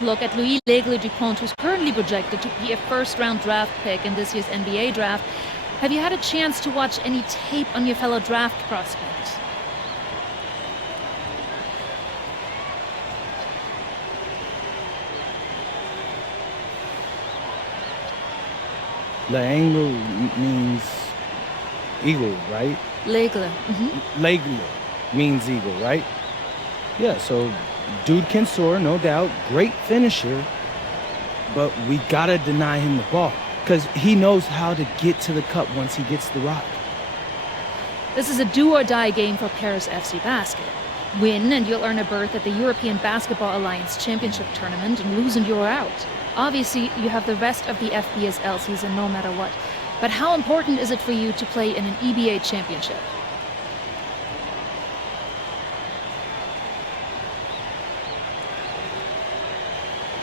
look at Louis Dupont, who's currently projected to be a first-round draft pick in this year's NBA draft. Have you had a chance to watch any tape on your fellow draft prospect? L'aigle means eagle, right? L'aigle. L'aigle means eagle, right? Yeah, so dude can soar, no doubt. Great finisher. But we gotta deny him the ball, because he knows how to get to the cup once he gets the rock. This is a do-or-die game for Paris FC Basket. Win and you'll earn a berth at the European Basketball Alliance Championship Tournament, and lose and you're out. Obviously, you have the rest of the FBSL season no matter what. But how important is it for you to play in an EBA Championship?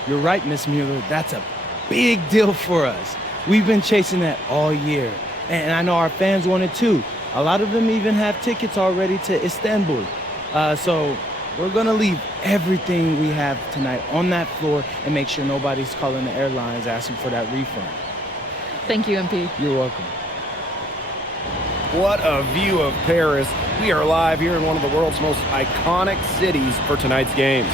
You're right, Miss Mueller. That's a big deal for us. We've been chasing that all year. And I know our fans want it too. A lot of them even have tickets already to Istanbul. So we're going to leave everything we have tonight on that floor and make sure nobody's calling the airlines asking for that refund. Thank you, MP. You're welcome. What a view of Paris. We are live here in one of the world's most iconic cities for tonight's game.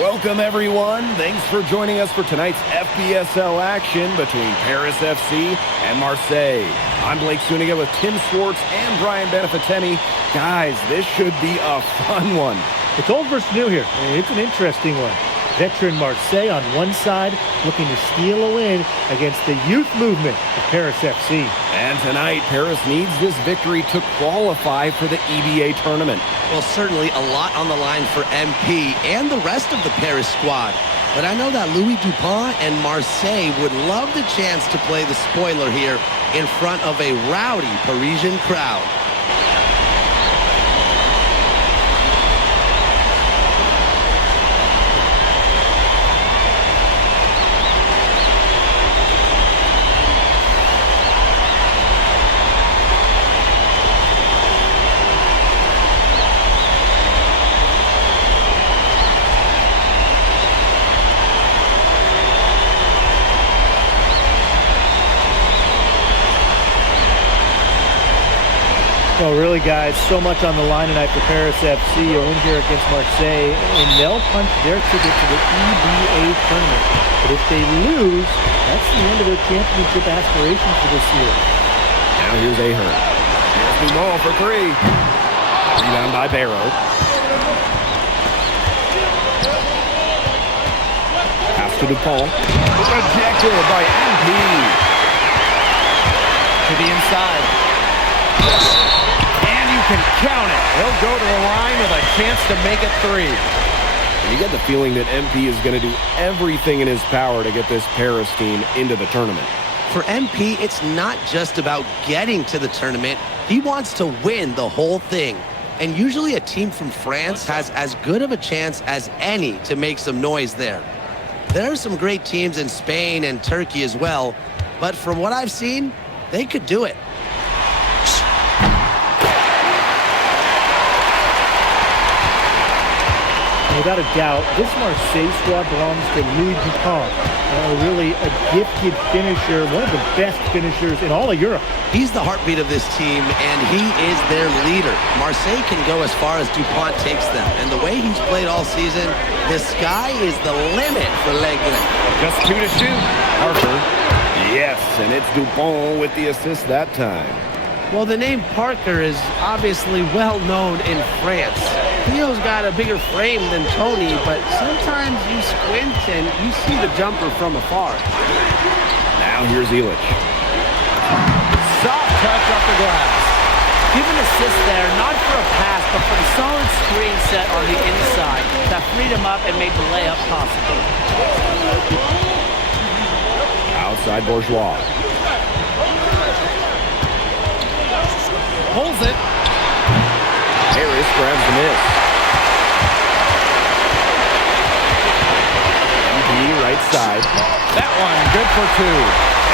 Welcome, everyone. Thanks for joining us for tonight's FBSL action between Paris FC and Marseille. I'm Blake Suniga with Tim Swartz and Brian Beneficeni. Guys, this should be a fun one. It's old versus new here. It's an interesting one. Veteran Marseille on one side, looking to steal a win against the youth movement of Paris FC. And tonight, Paris needs this victory to qualify for the EBA tournament. Well, certainly a lot on the line for MP and the rest of the Paris squad. But I know that Louis Dupont and Marseille would love the chance to play the spoiler here in front of a rowdy Parisian crowd. Well, really, guys, so much on the line tonight for Paris FC. A win here against Marseille, and they'll punch their ticket to the EBA tournament. But if they lose, that's the end of their championship aspirations for this year. Now here's Ahern. Here's Dupont for three. Rebound by Barrow. Pass to Dupont. Rejected by MP. To the inside. And you can count it. He'll go to the line with a chance to make it three. And you get the feeling that MP is going to do everything in his power to get this Paris team into the tournament. For MP, it's not just about getting to the tournament. He wants to win the whole thing. And usually a team from France has as good of a chance as any to make some noise there. There are some great teams in Spain and Turkey as well, but from what I've seen, they could do it. Without a doubt, this Marseille squad belongs to Louis Dupont. Really a gifted finisher, one of the best finishers in all of Europe. He's the heartbeat of this team, and he is their leader. Marseille can go as far as Dupont takes them, and the way he's played all season, the sky is the limit for L'Aigle. Just two to shoot. Parker. Yes, and it's Dupont with the assist that time. Well, the name Parker is obviously well known in France. Theo's got a bigger frame than Tony, but sometimes you squint and you see the jumper from afar. Now here's Illich. Soft touch off the glass. Give an assist there, not for a pass, but for the solid screen set on the inside that freed him up and made the layup possible. Outside Bourgeois. Pulls it. Harris grabs the miss. MP right side. That one good for two.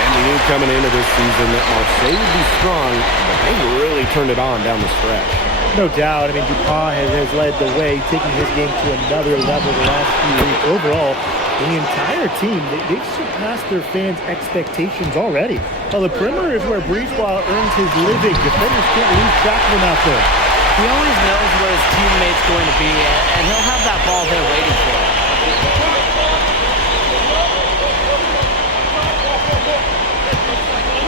And We knew coming into this season that Marseille would be strong, but they really turned it on down the stretch. No doubt. I mean, Dupont has led the way, taking his game to another level the last few weeks. Overall, the entire team, they've surpassed their fans' expectations already. Well, the perimeter is where Brisebois earns his living. Defenders can't lose track of him out there. He always knows where his teammate's going to be, and he'll have that ball there waiting for him.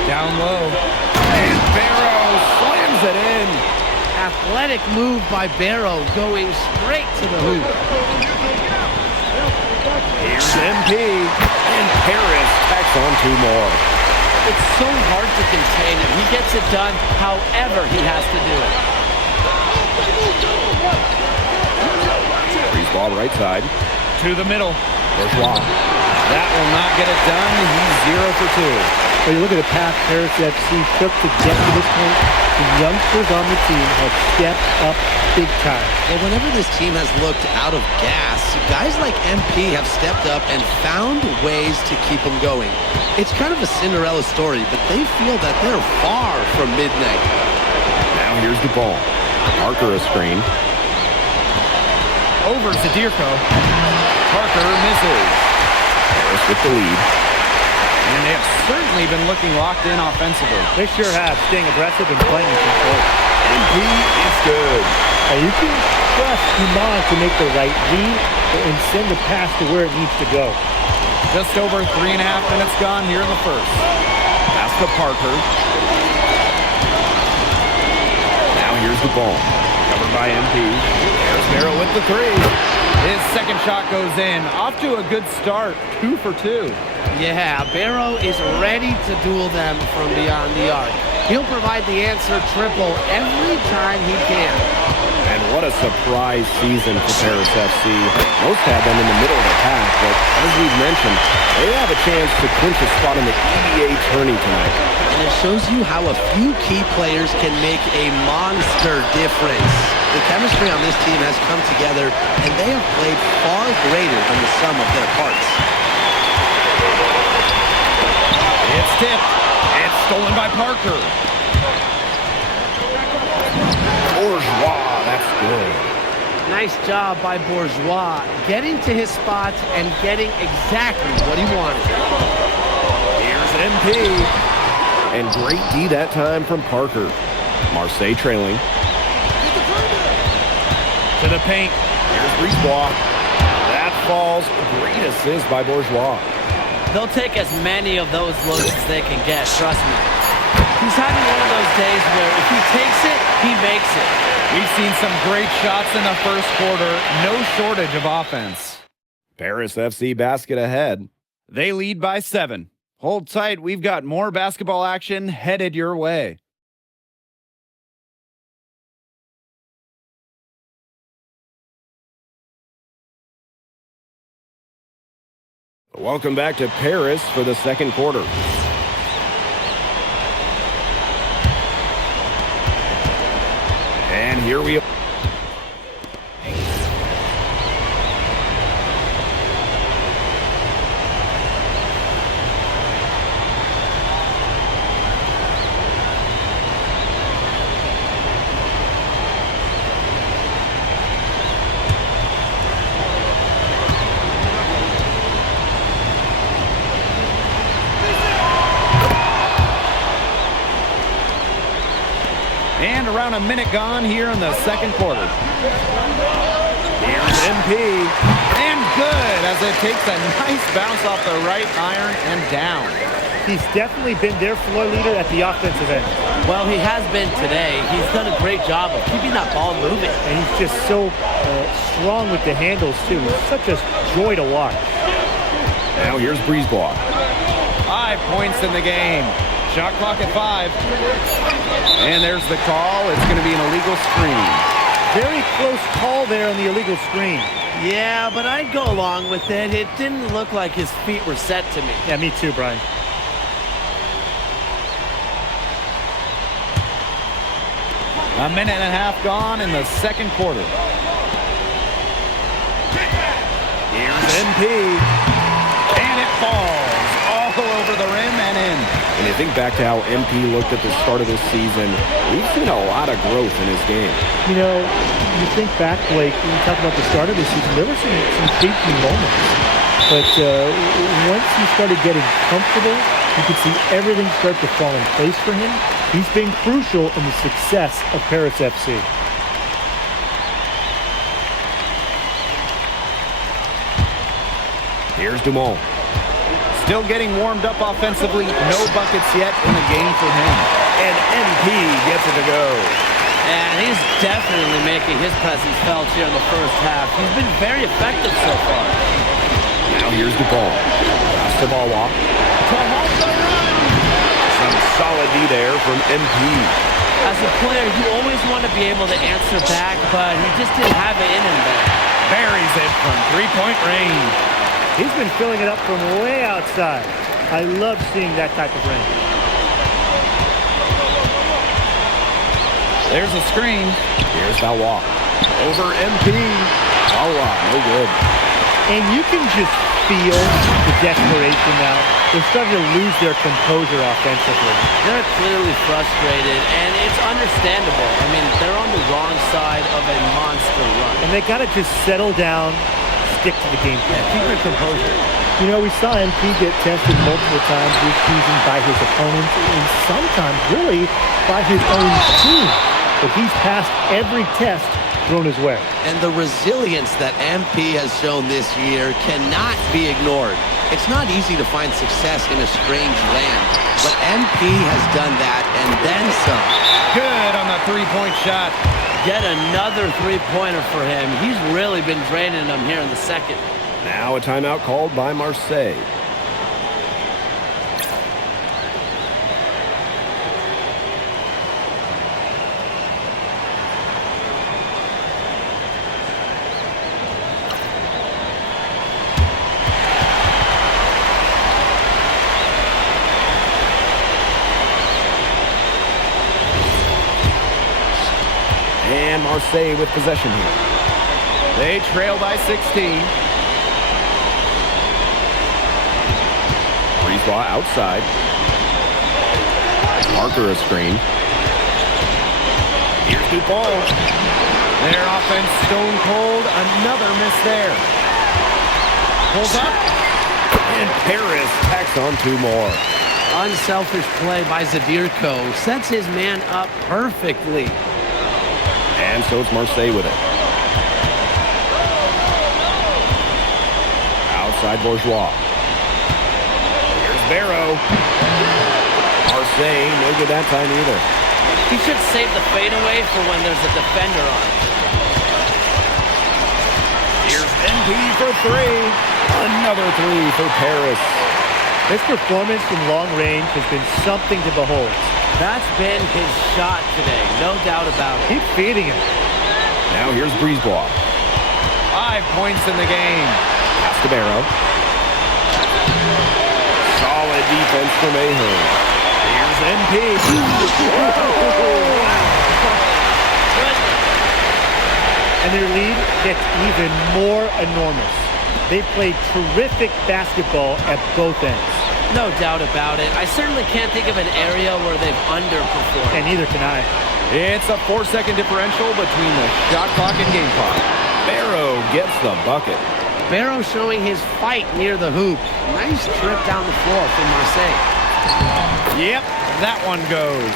Down low. And Barrow slams it in. Athletic move by Barrow, going straight to the hoop. Here's MP. And Paris tacks on 2 more. It's so hard to contain him. He gets it done however he has to do it. Freeze ball right side. To the middle. Bourgeois. That will not get it done. He's 0 for 2. When you look at the path Paris FC took to get to this point, the youngsters on the team have stepped up big time. Well, whenever this team has looked out of gas, guys like MP have stepped up and found ways to keep them going. It's kind of a Cinderella story, but they feel that they're far from midnight. Now here's Dupont. Parker a screen. Over Zadirko. Parker misses. Paris with the lead. And they have certainly been looking locked in offensively. They sure have, staying aggressive and playing in control. MP is good. Now you can trust Dupont to make the right read and send the pass to where it needs to go. Just over 3.5 minutes gone here in the first. Pass to Parker. Now here's the ball. Covered by MP. There's Barrow with the 3. His second shot goes in. Off to a good start. 2 for 2. Yeah, Barrow is ready to duel them from beyond the arc. He'll provide the answer triple every time he can. And what a surprise season for Paris FC. Most had them in the middle of the pack, but as we've mentioned, they have a chance to clinch a spot in the EBA tourney tonight. And it shows you how a few key players can make a monster difference. The chemistry on this team has come together, and they have played far greater than the sum of their parts. It's tipped. It's stolen by Parker. Bourgeois, that's good. Nice job by Bourgeois, getting to his spots and getting exactly what he wanted. Here's MP. And great D that time from Parker. Marseille trailing. To the paint. Here's Brisebois. That falls. Great assist by Bourgeois. They'll take as many of those looks as they can get, trust me. He's having one of those days where if he takes it, he makes it. We've seen some great shots in the first quarter. No shortage of offense. Paris FC basket ahead. They lead by 7. Hold tight. We've got more basketball action headed your way. Welcome back to Paris for the second quarter. And here we are. And around a minute gone here in the second quarter. Here's MP. And good as it takes a nice bounce off the right iron and down. He's definitely been their floor leader at the offensive end. Well, he has been today. He's done a great job of keeping that ball moving. And he's just so strong with the handles, too. It's such a joy to watch. Now here's Brisebois. 5 points in the game. Shot clock at 5. And there's the call. It's going to be an illegal screen. Very close call there on the illegal screen. Yeah, but I'd go along with it. It didn't look like his feet were set to me. Yeah, me too, Brian. A minute and a half gone in the second quarter. Here's MP. And it falls all over the rim and in. think back to how MP looked at the start of this season, we've seen a lot of growth in his game. You know, you think back, Blake, when you talk about the start of the season, there were some shaky moments. But once he started getting comfortable, you could see everything start to fall in place for him. He's been crucial in the success of Paris FC. Here's Dupont. Still getting warmed up offensively. No buckets yet in the game for him. And MP gets it to go. And he's definitely making his presence felt here in the first half. He's been very effective so far. Now here's Dupont. Basketball walk. Some solid D there from MP. As a player, you always want to be able to answer back, but he just didn't have it in him there. Buries it from three-point range. He's been filling it up from way outside. I love seeing that type of range. There's a screen. Here's that walk. Over MP. No good. And you can just feel the desperation now. They're starting to lose their composure offensively. They're clearly frustrated, and it's understandable. I mean, they're on the wrong side of a monster run. And they got to just settle down, stick to the game plan. Keep their composure. You know, we saw MP get tested multiple times this season by his opponents and sometimes really by his own team. But he's passed every test thrown his way. And the resilience that MP has shown this year cannot be ignored. It's not easy to find success in a strange land, but MP has done that and then some. Good on the three-point shot. Yet another three-pointer for him. He's really been draining them here in the second. Now a timeout called by Marseille. And Marseille with possession here. They trail by 16. Ball outside. Parker a screen. Here's Dupont. Their offense stone cold. Another miss there. Pulls up. And Paris tacks on two more. Unselfish play by Zadirko. Sets his man up perfectly. And so it's Marseille with it. Outside Bourgeois. Barrow. Marseille, no good that time either. He should save the fadeaway for when there's a defender on. Here's MP for three. Another three for Paris. This performance from long range has been something to behold. That's been his shot today, no doubt about it. Keep feeding him. Now here's Brisebois. 5 points in the game. Pass to Barrow. Solid defense from Ahern. Here's MP. And their lead gets even more enormous. They played terrific basketball at both ends. No doubt about it. I certainly can't think of an area where they've underperformed. And neither can I. It's a 4-second differential between the shot clock and game clock. Barrow gets the bucket. Barrow showing his fight near the hoop. Nice trip down the floor from Marseille. Yep, that one goes.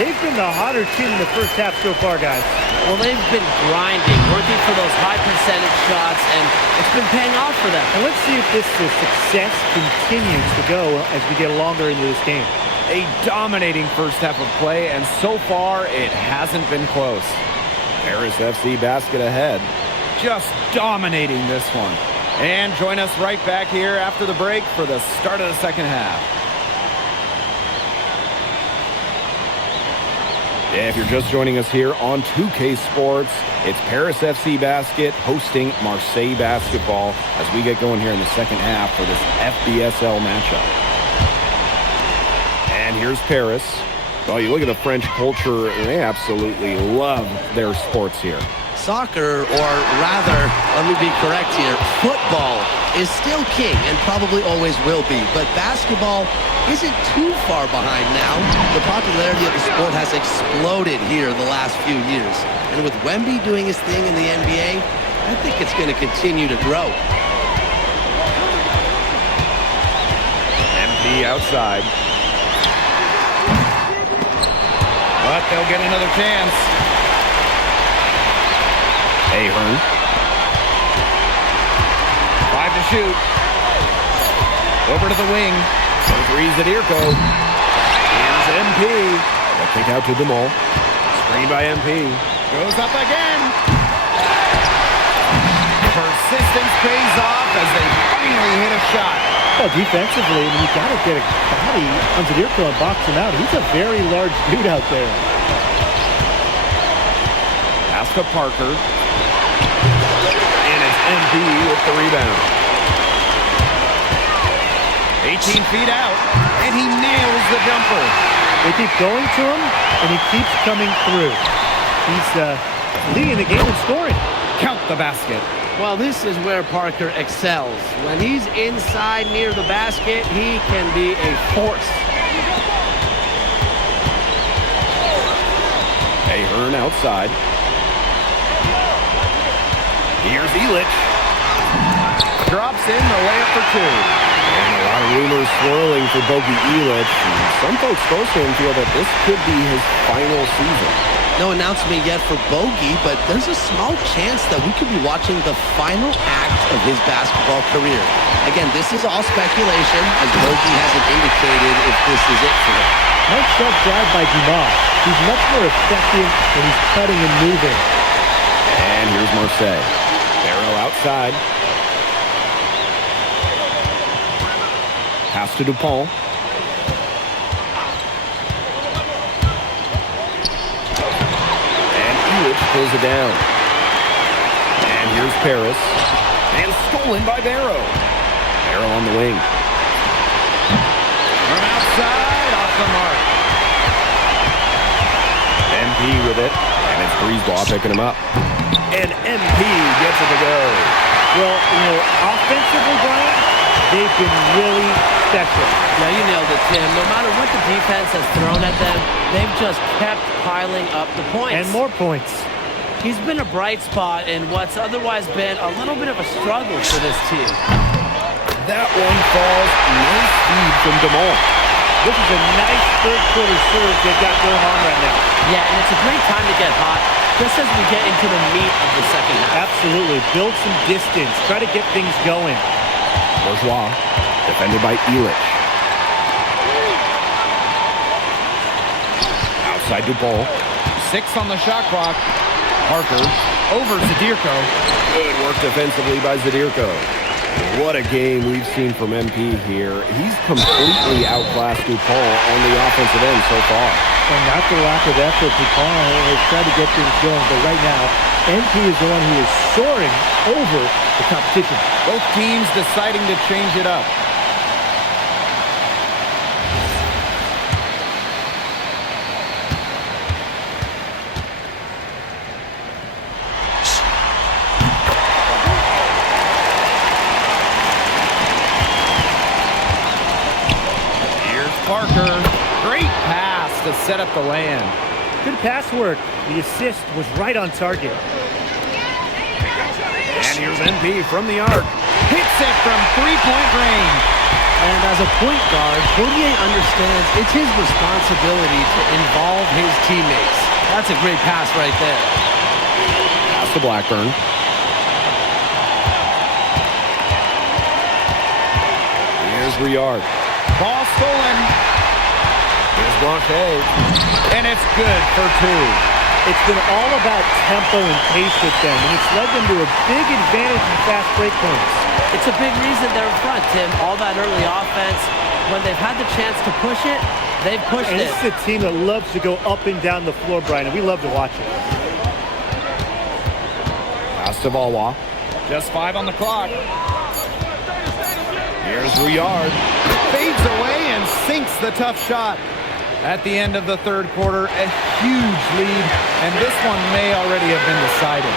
They've been the hotter team in the first half so far, guys. Well, they've been grinding, working for those high percentage shots, and it's been paying off for them. And let's see if this success continues to go as we get longer into this game. A dominating first half of play, and so far it hasn't been close. Paris FC basket ahead. Just dominating this one. And join us right back here after the break for the start of the second half. Yeah, if you're just joining us here on 2K Sports, it's Paris FC basket hosting Marseille basketball as we get going here in the second half for this FBSL matchup. And here's Paris. Well, you look at the French culture, they absolutely love their sports here. Soccer, or rather, let me be correct here, football is still king and probably always will be, but basketball isn't too far behind now. The popularity of the sport has exploded here the last few years, and with Wemby doing his thing in the NBA, I think it's going to continue to grow. MP outside. But they'll get another chance. Ahern. 5 to shoot. Over to the wing. For 3 Zadirko. Here's MP. The kick out to Dupont. Screen by MP. Goes up again. Persistence pays off as they finally hit a shot. Well, defensively, I mean, you got to get a body on Zadirko and box him out. He's a very large dude out there. Pass to Parker. And it's MP with the rebound. 18 feet out, and he nails the jumper. They keep going to him, and he keeps coming through. He's leading the game in scoring. Count the basket. Well, this is where Parker excels. When he's inside near the basket, he can be a force. Ahern outside. Here's Illich. Drops in the layup for 2. And a lot of rumors swirling for Bogey Illich. And some folks close to him feel that this could be his final season. No announcement yet for Bogey, but there's a small chance that we could be watching the final act of his basketball career. Again, this is all speculation, as Bogey hasn't indicated if this is it for him. Nice shot drive by Dupont. He's much more effective when he's cutting and moving. And here's Marseille. Barrow outside. Pass to Dupont. Pulls it down. And here's Paris. And stolen by Barrow. Barrow on the wing. From outside, off the mark. MP with it. And it's Breezeball picking him up. And MP gets it to go. Well, you know, offensively, Brian, they've been really special. Now, you nailed it, Tim. No matter what the defense has thrown at them, they've just kept piling up the points. And more points. He's been a bright spot in what's otherwise been a little bit of a struggle for this team. That one falls. Nice feed from Dupont. This is a nice third-quarter serve they've got going on right now. Yeah, and it's a great time to get hot, just as we get into the meat of the second half. Absolutely. Build some distance. Try to get things going. Bourgeois, defended by Illich. Outside Dupont. 6 on the shot clock. Parker over Zadirko. Good work defensively by Zadirko. What a game we've seen from MP here. He's completely outclassed Dupont on the offensive end so far. And not the lack of effort. Dupont has tried to get things going, but right now, MP is the one who is soaring over the competition. Both teams deciding to change it up. Parker, great pass to set up the land. Good pass work. The assist was right on target. And here's MP from the arc. Hits it from three-point range. And as a point guard, Fournier understands it's his responsibility to involve his teammates. That's a great pass right there. Pass to Blackburn. Here's Riard. Ball stolen. Here's Blanchet. And it's good for 2. It's been all about tempo and pace with them, and it's led them to a big advantage in fast break points. It's a big reason they're in front, Tim. All that early offense, when they've had the chance to push it, they've pushed and it. And this is a team that loves to go up and down the floor, Brian, and we love to watch it. Pass to Valois. Just 5 on the clock. Here's Riard. Fades away and sinks the tough shot. At the end of the third quarter, a huge lead, and this one may already have been decided.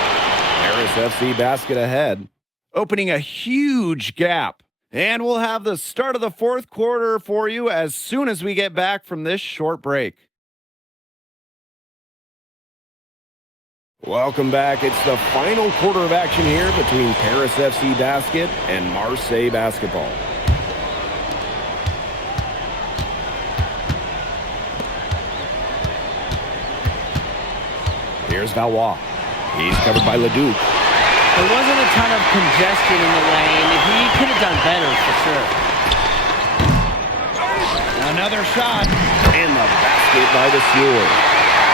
Paris FC basket ahead, opening a huge gap. And we'll have the start of the fourth quarter for you as soon as we get back from this short break. Welcome back. It's the final quarter of action here between Paris FC basket and Marseille basketball. Here's Valois. He's covered by Leduc. There wasn't a ton of congestion in the lane. He could have done better for sure. Another shot. And the basket by the Stewart.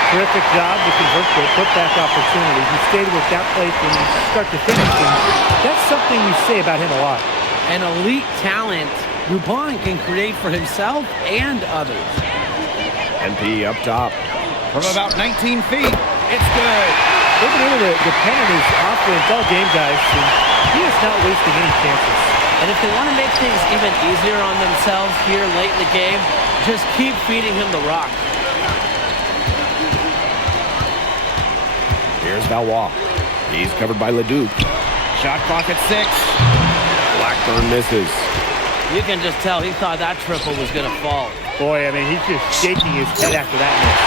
Terrific job to convert the putback opportunity. He stayed with that play from start to finish. And that's something we say about him a lot. An elite talent, Dupont can create for himself and others. MP up top. From about 19 feet. It's good. They've been able to depend on his offense all game, guys, and he is not wasting any chances. And if they want to make things even easier on themselves here late in the game, just keep feeding him the rock. Here's Valois. He's covered by Leduc. Shot clock at 6. Blackburn misses. You can just tell he thought that triple was going to fall. Boy, I mean, he's just shaking his head after that miss.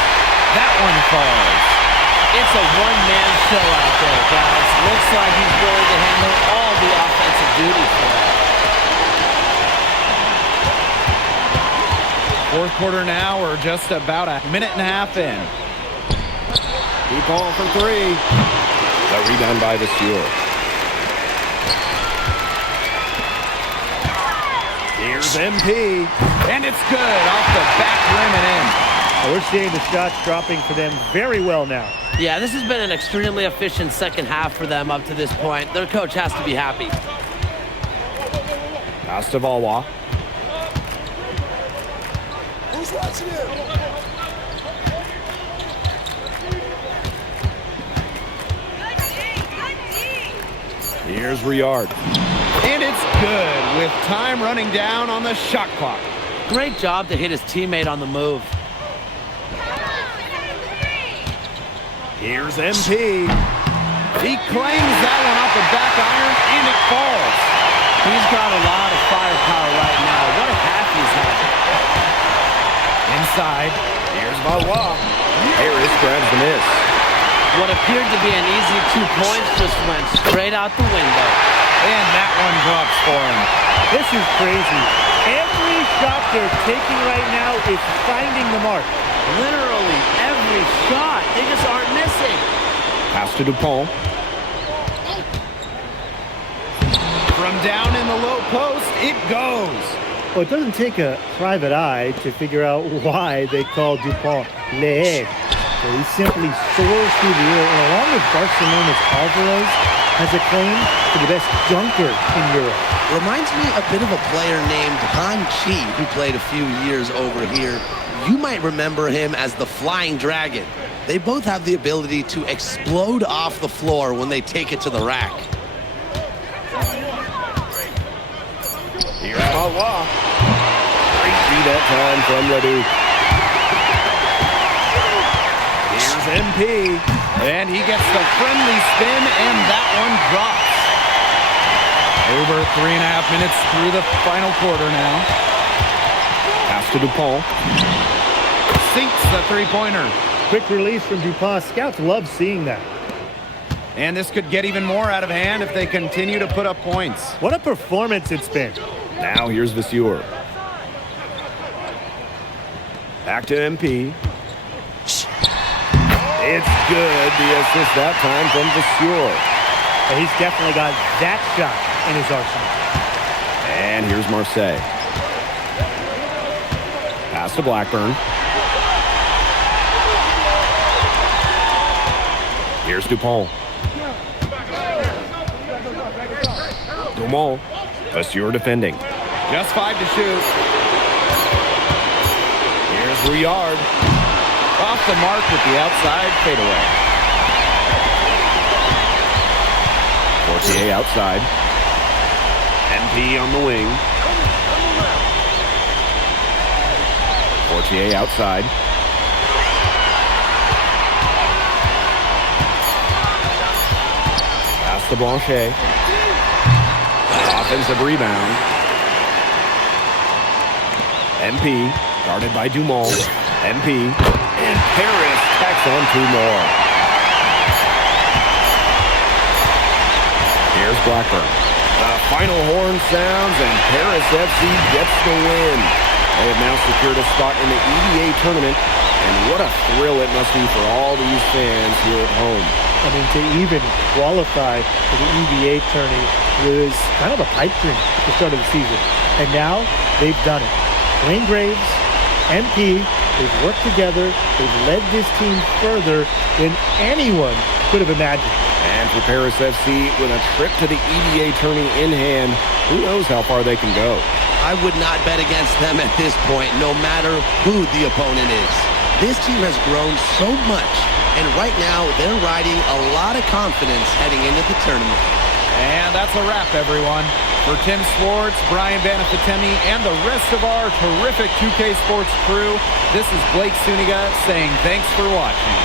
That one falls. It's a one-man show out there, guys. Looks like he's willing to handle all the offensive duties for them. Fourth quarter now. We're just about a minute and a half in. Dupont for 3. The rebound by the Stewart. Here's MP. And it's good off the back rim and in. We're seeing the shots dropping for them very well now. Yeah, this has been an extremely efficient second half for them up to this point. Their coach has to be happy. Pass to Valois. Who's watching him? Here's Riard. And it's good with time running down on the shot clock. Great job to hit his teammate on the move. Here's MP. He claims that one off the back iron, and it falls. He's got a lot of firepower right now. What a half he's having. Inside. Here's Valois. Harris grabs the miss. What appeared to be an easy 2 points just went straight out the window. And that one drops for him. This is crazy. Every shot they're taking right now is finding the mark. Literally every shot. They just aren't missing. Pass to Dupont. From down in the low post, it goes. Well, it doesn't take a private eye to figure out why they call Dupont Le. So he simply soars through the air, and along with Barcelona's Alvarez, has a claim to the best dunker in Europe. Reminds me a bit of a player named Han Chi, who played a few years over here. You might remember him as the Flying Dragon. They both have the ability to explode off the floor when they take it to the rack. Here's Valois. Great feed that time from Leduc. Here's MP. And he gets the friendly spin, and that one drops. Over 3.5 minutes through the final quarter now. Pass to Dupont. Sinks the three-pointer. Quick release from Dupont. Scouts love seeing that. And this could get even more out of hand if they continue to put up points. What a performance it's been. Now here's Vasseur. Back to MP. It's good. The assist that time from Vasseur. He's definitely got that shot in his arsenal. And here's Marseille. Pass to Blackburn. Here's Dupont. Dumont. Vasseur defending. Just 5 to shoot. Here's Riard. Off the mark with the outside fadeaway. Portier outside. MP on the wing. Portier outside. Pass to Blanchet. Offensive rebound. MP, guarded by Dupont. MP, and Paris tacks on 2 more. Here's Blackburn. The final horn sounds, and Paris FC gets the win. They have now secured a spot in the EBA tournament, and what a thrill it must be for all these fans here at home. I mean, to even qualify for the EBA tourney was kind of a pipe dream at the start of the season. And now they've done it. Wayne Graves, MP, they've worked together. They've led this team further than anyone could have imagined. And for Paris FC, with a trip to the EBA tourney in hand, who knows how far they can go. I would not bet against them at this point, no matter who the opponent is. This team has grown so much, and right now they're riding a lot of confidence heading into the tournament. And that's a wrap, everyone. For Tim Swartz, Brian Banafitemi, and the rest of our terrific 2K Sports crew, this is Blake Suniga saying thanks for watching.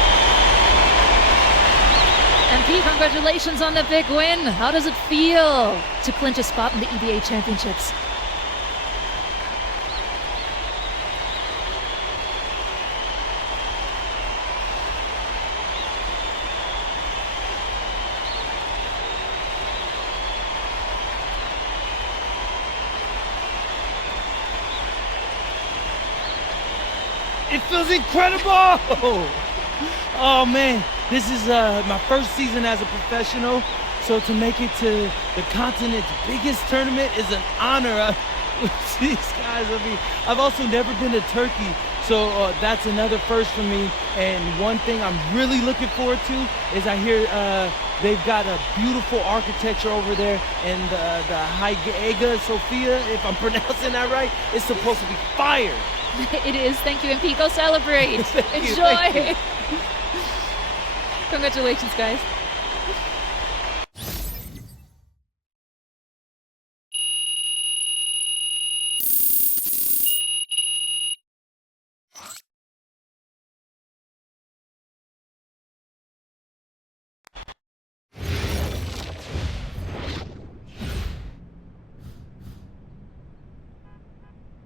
MP, congratulations on the big win. How does it feel to clinch a spot in the EBA Championships? It feels incredible! Oh man, this is my first season as a professional, so to make it to the continent's biggest tournament is an honor. These guys, I mean, I've also never been to Turkey, so that's another first for me. And one thing I'm really looking forward to is I hear they've got a beautiful architecture over there, and the Hagia Sophia, if I'm pronouncing that right, is supposed to be fire. It is. Thank you, MP. Go celebrate. Thank you, Enjoy. thank you. Congratulations, guys.